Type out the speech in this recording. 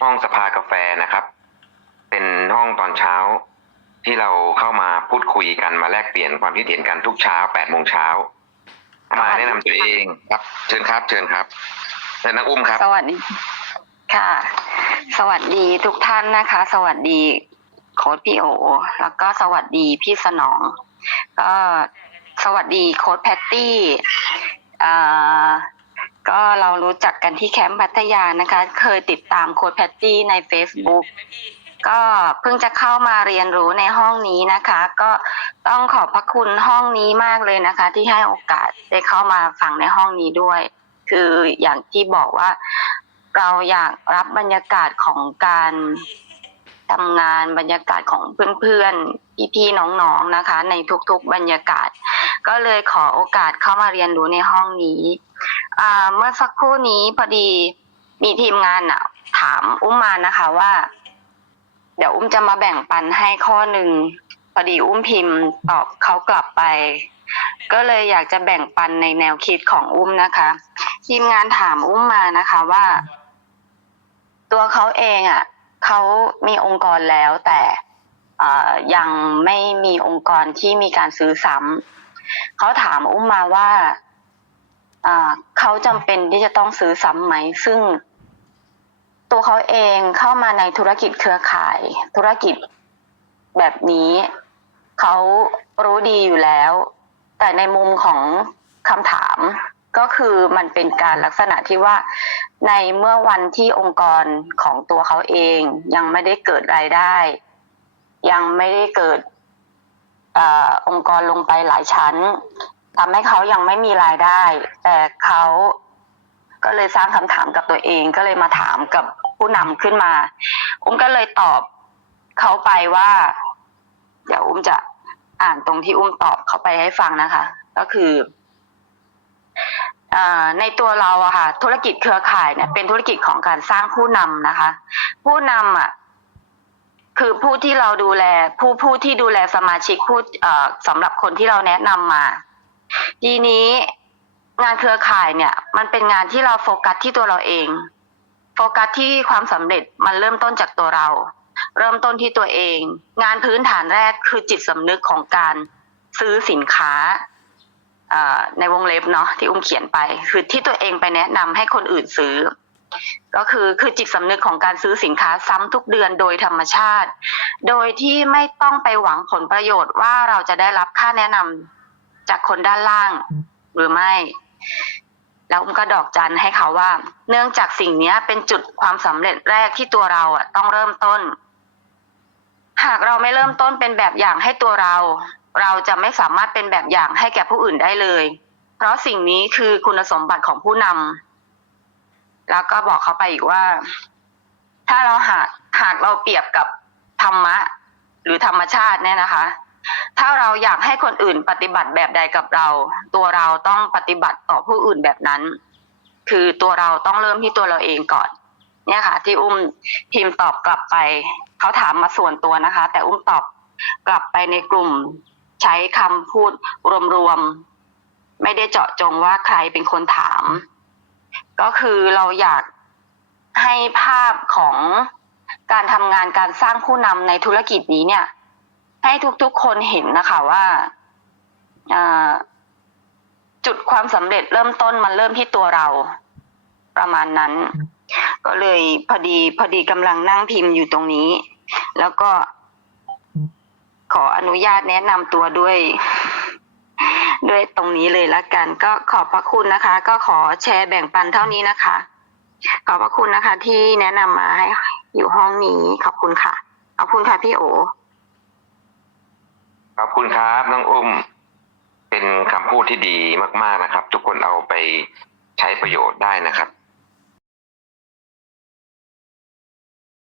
ห้องสภากาแฟนะครับ เป็นห้องตอนเช้า ที่เราเข้ามาพูดคุยกันมาแลกเปลี่ยนความคิดเห็นกันทุกเช้าแปดโมงเช้ามาแนะนำตัวเองครับ เชิญครับ เชิญครับเชิญนักอุ้มครับ สวัสดีค่ะ สวัสดีทุกท่านนะคะ สวัสดีโค้ดพี่โอ แล้วก็สวัสดีพี่สนอง ก็สวัสดีโค้ดแพตตี้อ่า ก็เรารู้จักกันที่แคมป์พัทยานะคะ เคยติดตามโค้ดแพตตี้ใน Facebook ก็เพิ่งจะเข้ามาเรียนรู้ในห้องนี้นะคะ ก็ต้องขอบพระคุณห้องนี้มากเลยนะคะ ที่ให้โอกาสได้เข้ามาฟังในห้องนี้ด้วย คืออย่างที่บอกว่าเราอยากรับบรรยากาศของการทำงานบรรยากาศของเพื่อนๆพี่ๆน้องๆนะคะ ในทุกๆบรรยากาศ ก็เลยขอโอกาสเข้ามาเรียนรู้ในห้องนี้ อ่าเมื่อสักครู่นี้พอดีมีทีมงานอะ ถามอุ้มมานะคะว่า เดี๋ยวอุ้มจะมาแบ่งปันให้ข้อหนึ่งพอดีอุ้มพิมพ์ตอบเขากลับไป ก็เลยอยากจะแบ่งปันในแนวคิดของอุ้มนะคะ ทีมงานถามอุ้มมานะคะว่า ตัวเขาเองอะเขามีองค์กรแล้วแต่ยังไม่มีองค์กรที่มีการซื้อซ้ำเขาถามอุ้มมาว่า เขาจำเป็นที่จะต้องซื้อซ้ำไหม ซึ่ง ตัวเขาเองเข้ามาในธุรกิจเครือข่าย ธุรกิจแบบนี้เขารู้ดีอยู่แล้ว แต่ในมุมของคำถามก็คือมันเป็นการลักษณะที่ว่าในเมื่อวันที่องค์กรของตัวเขาเอง ยังไม่ได้เกิดรายได้ ยังไม่ได้เกิดอองค์กรลงไปหลายชั้น ทำให้เขายังไม่มีรายได้ แต่เขาก็เลยสร้างคำถามกับตัวเองก็เลยมาถามกับผู้นำขึ้นมา อุ้มก็เลยตอบเขาไปว่า เดี๋ยวอุ้มจะอ่านตรงที่อุ้มตอบเขาไปให้ฟังนะคะ ก็คืออในตัวเราอะค่ะ ธุรกิจเครือข่ายเนี่ย เป็นธุรกิจของการสร้างผู้นำนะคะ ผู้นำอะคือผู้ที่เราดูแล ผู้ผู้ที่ดูแลสมาชิกผู้เอ่อสำหรับคนที่เราแนะนำมา ทีนี้งานเครือข่ายเนี่ย มันเป็นงานที่เราโฟกัสที่ตัวเราเอง โฟกัสที่ความสำเร็จมันเริ่มต้นจากตัวเรา เริ่มต้นที่ตัวเอง งานพื้นฐานแรกคือจิตสำนึกของการซื้อสินค้าในวงเล็บเนาะที่อุ้มเขียนไป คือที่ตัวเองไปแนะนำให้คนอื่นซื้อ ก็คือคือจิตสำนึกของการซื้อสินค้าซ้ำทุกเดือนโดยธรรมชาติ โดยที่ไม่ต้องไปหวังผลประโยชน์ว่าเราจะได้รับค่าแนะนำ จากคนด้านล่างหรือไม่ แล้วอุ้มก็ดอกจันให้เขาว่า เนื่องจากสิ่งเนี้ยเป็นจุดความสำเร็จแรกที่ตัวเราอะ ต้องเริ่มต้น หากเราไม่เริ่มต้นเป็นแบบอย่างให้ตัวเรา เราจะไม่สามารถเป็นแบบอย่างให้แก่ผู้อื่นได้เลย เพราะสิ่งนี้คือคุณสมบัติของผู้นำแล้วก็บอกเขาไปอีกว่า ถ้าเราหากหากเราเปรียบกับธรรมะ หรือธรรมชาติเนี่ยนะคะ ถ้าเราอยากให้คนอื่นปฏิบัติแบบใดกับเรา ตัวเราต้องปฏิบัติต่อผู้อื่นแบบนั้น คือตัวเราต้องเริ่มที่ตัวเราเองก่อน เนี่ยค่ะ ที่อุ้มพิมพ์ตอบกลับไป เขาถามมาส่วนตัวนะคะ แต่อุ้มตอบกลับไปในกลุ่ม ใช้คำพูดรวมๆไม่ได้เจาะจงว่าใครเป็นคนถาม ก็คือเราอยากให้ภาพของการทำงานการสร้างผู้นำในธุรกิจนี้เนี่ย ให้ทุกๆคนเห็นนะคะว่าอ่าจุดความสำเร็จเริ่มต้นมันเริ่มที่ตัวเราประมาณนั้น ก็เลยพอดีพอดีกำลังนั่งพิมพ์อยู่ตรงนี้ แล้วก็ขออนุญาตแนะนำตัวด้วยด้วยตรงนี้เลยละกัน ก็ขอบพระคุณนะคะ ก็ขอแชร์แบ่งปันเท่านี้นะคะ ขอบพระคุณนะคะ ที่แนะนำมาให้อยู่ห้องนี้ขอบคุณค่ะขอบคุณค่ะพี่โอ ขอบคุณครับน้องอุ้ม เป็นคำพูดที่ดีมาก ๆนะครับ ทุกคนเอาไปใช้ประโยชน์ได้นะครับ